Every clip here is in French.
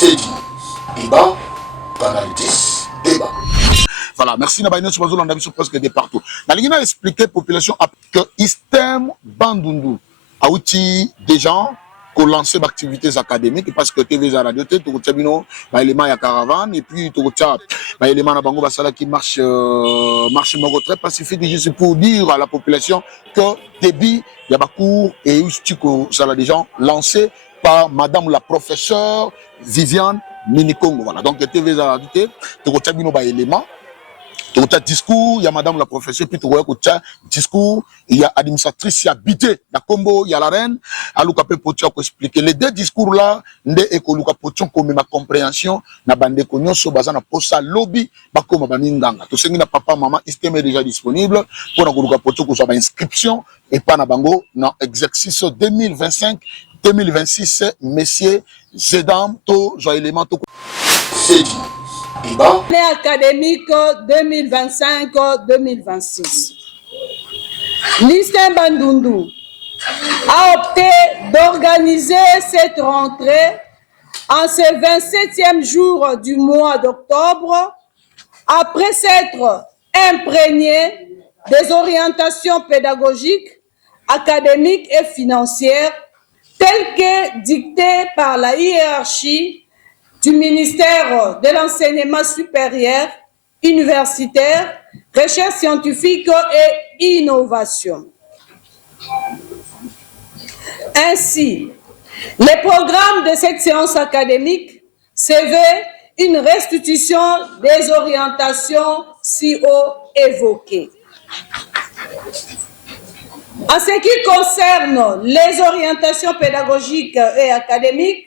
C'est dit. Débat, Canal 10, débat. Voilà, merci Nabaïno Subazo, on a vu presque de partout. Nalingina a expliqué à la population que Istem Bandundu a outil des gens qui ont lancé des activités académiques parce que TV à radio, tu as élément il y a caravane et puis tu as élément na bango basala qui marche très pacifique juste pour dire à la population que début il y a cours et ça a des gens lancés par madame la professeure Viviane Minikongo. Voilà, donc TV à radio, tu as élément. Tu as discours, il y a madame la professeure, puis tu as discours, il y a administratrice, il y a Bité, la Combo, il y a la reine, à l'Ukape Potion pour expliquer. Les deux discours là, ne Ekoluka Potion comme ma compréhension, na bande konyo so bazana posa lobby, bakoma baninganga. Tout ce qui n'a papa, maman, système est déjà disponible pour na Koluka Potion que soit inscription et pas na bango, dans exercice 2025-2026, messieurs, Zedam, to, joyelement, to. C'est dit. Débat. L'année académique 2025-2026. L'Istem Bandundu a opté d'organiser cette rentrée en ce 27e jour du mois d'octobre après s'être imprégné des orientations pédagogiques, académiques et financières telles que dictées par la hiérarchie du ministère de l'enseignement supérieur, universitaire, recherche scientifique et innovation. Ainsi, les programmes de cette séance académique s'éveillent une restitution des orientations si haut évoquées. En ce qui concerne les orientations pédagogiques et académiques,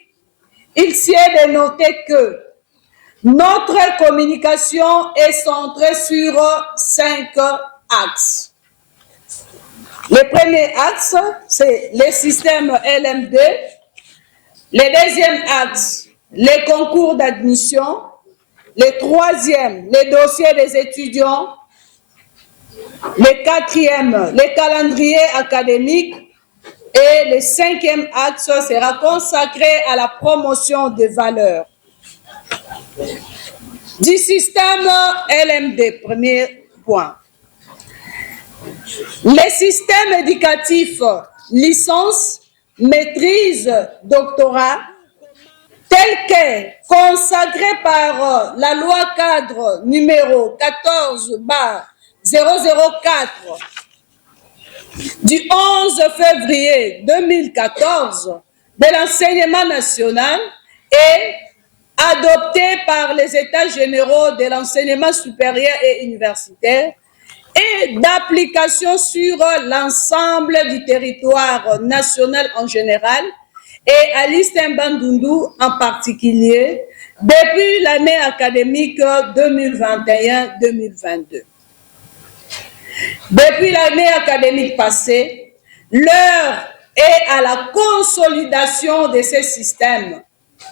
il s'y est de noter que notre communication est centrée sur 5 axes. Le premier axe, c'est le système LMD. Le deuxième axe, les concours d'admission. Le troisième, les dossiers des étudiants. Le quatrième, les calendriers académiques. Et le cinquième axe sera consacré à la promotion des valeurs. Du système LMD, premier point. Les systèmes éducatifs, licence, maîtrise, doctorat, tels que consacrés par la loi cadre numéro 14/004 du 11 février 2014 de l'enseignement national et adopté par les États généraux de l'enseignement supérieur et universitaire et d'application sur l'ensemble du territoire national en général et à l'Istem Bandundu en particulier depuis l'année académique 2021-2022. Depuis l'année académique passée, l'heure est à la consolidation de ces systèmes,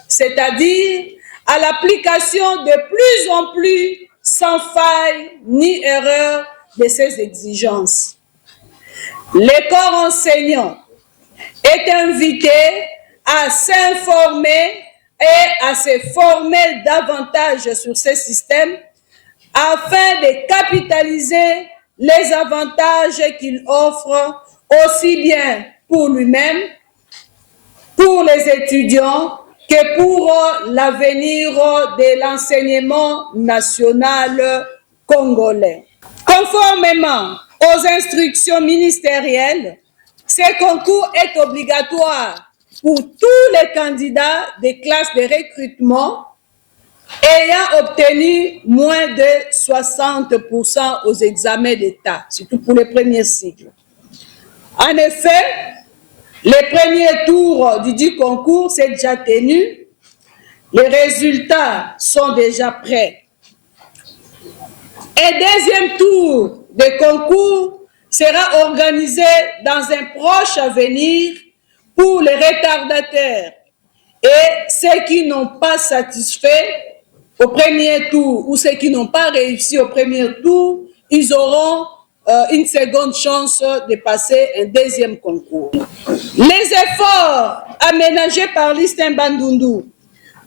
c'est-à-dire à l'application de plus en plus sans faille ni erreur de ces exigences. Les corps enseignants est invité à s'informer et à se former davantage sur ces systèmes afin de capitaliser les avantages qu'il offre aussi bien pour lui-même, pour les étudiants, que pour l'avenir de l'enseignement national congolais. Conformément aux instructions ministérielles, ce concours est obligatoire pour tous les candidats des classes de recrutement ayant obtenu moins de 60% aux examens d'État, surtout pour les premiers cycles. En effet, les premiers tours du dit concours s'est déjà tenu, les résultats sont déjà prêts. Un deuxième tour de concours sera organisé dans un proche avenir pour les retardataires et ceux qui n'ont pas satisfait au premier tour ou ceux qui n'ont pas réussi au premier tour, ils auront une seconde chance de passer un deuxième concours. Les efforts aménagés par l'Istem Bandundu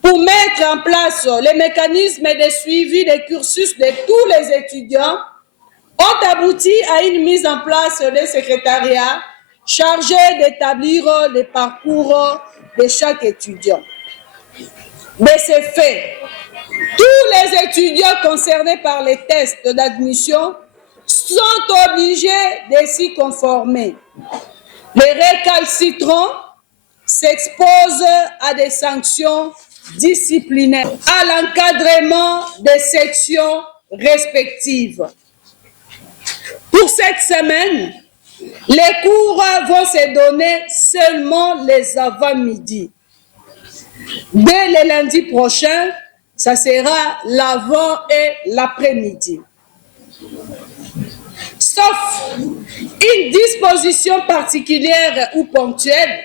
pour mettre en place les mécanismes de suivi des cursus de tous les étudiants ont abouti à une mise en place des secrétariats chargés d'établir les parcours de chaque étudiant. De ce fait, tous les étudiants concernés par les tests d'admission sont obligés de s'y conformer. Les récalcitrants s'exposent à des sanctions disciplinaires, à l'encadrement des sections respectives. Pour cette semaine, les cours vont se donner seulement les avant-midi. Dès le lundi prochain, ça sera l'avant et l'après-midi. Sauf une disposition particulière ou ponctuelle,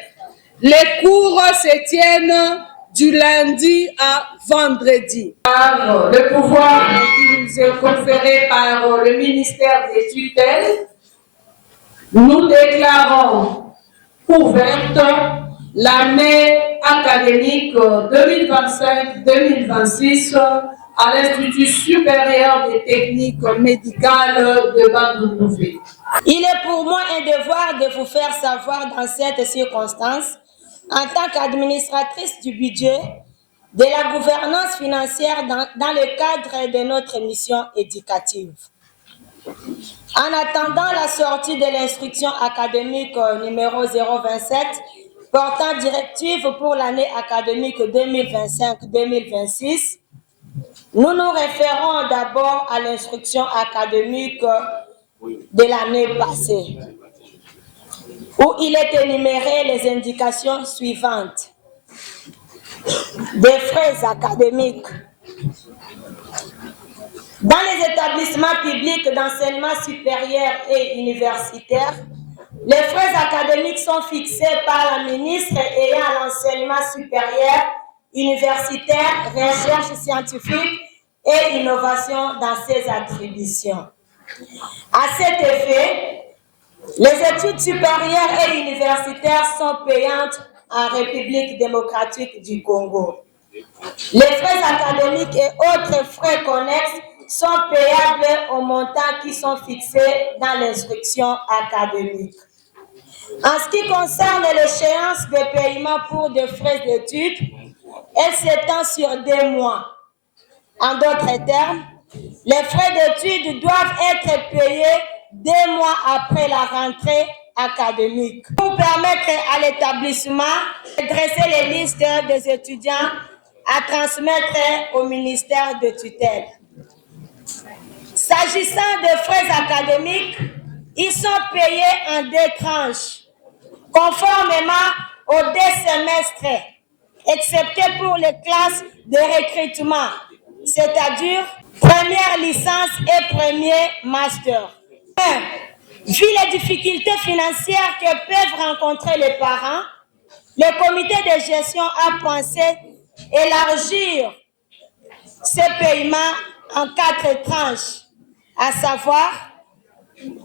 les cours se tiennent du lundi à vendredi. Par le pouvoir qui nous est conféré par le ministère des tutelles, nous déclarons ouverte l'année académique 2025-2026 à l'Institut supérieur des techniques médicales de Bandundu. Il est pour moi un devoir de vous faire savoir dans cette circonstance, en tant qu'administratrice du budget, de la gouvernance financière dans le cadre de notre mission éducative. En attendant la sortie de l'instruction académique numéro 027 portant directive pour l'année académique 2025-2026, nous nous référons d'abord à l'instruction académique de l'année passée, où il est énuméré les indications suivantes. Des frais académiques. Dans les établissements publics d'enseignement supérieur et universitaire, les frais académiques sont fixés par la ministre ayant l'enseignement supérieur, universitaire, recherche scientifique et innovation dans ses attributions. À cet effet, les études supérieures et universitaires sont payantes en République démocratique du Congo. Les frais académiques et autres frais connexes sont payables aux montants qui sont fixés dans l'instruction académique. En ce qui concerne l'échéance de paiement pour des frais d'études, elle s'étend sur 2 mois. En d'autres termes, les frais d'études doivent être payés 2 mois après la rentrée académique pour permettre à l'établissement de dresser les listes des étudiants à transmettre au ministère de tutelle. S'agissant des frais académiques, ils sont payés en 2 tranches, conformément aux 2 semestres, excepté pour les classes de recrutement, c'est-à-dire première licence et premier master. Vu les difficultés financières que peuvent rencontrer les parents, le comité de gestion a pensé élargir ces paiements en 4 tranches, à savoir,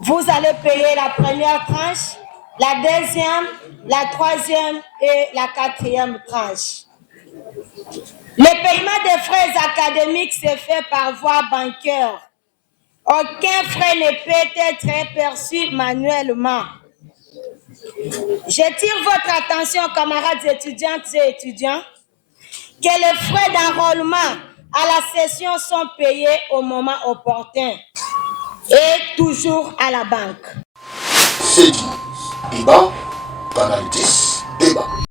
vous allez payer la première tranche, la deuxième, la troisième et la 4e tranche. Le paiement des frais académiques se fait par voie bancaire. Aucun frais ne peut être perçu manuellement. J'attire votre attention, camarades étudiantes et étudiants, que les frais d'enrôlement à la session sont payés au moment opportun et toujours à la banque. C'est dit. Iba, Canal 10.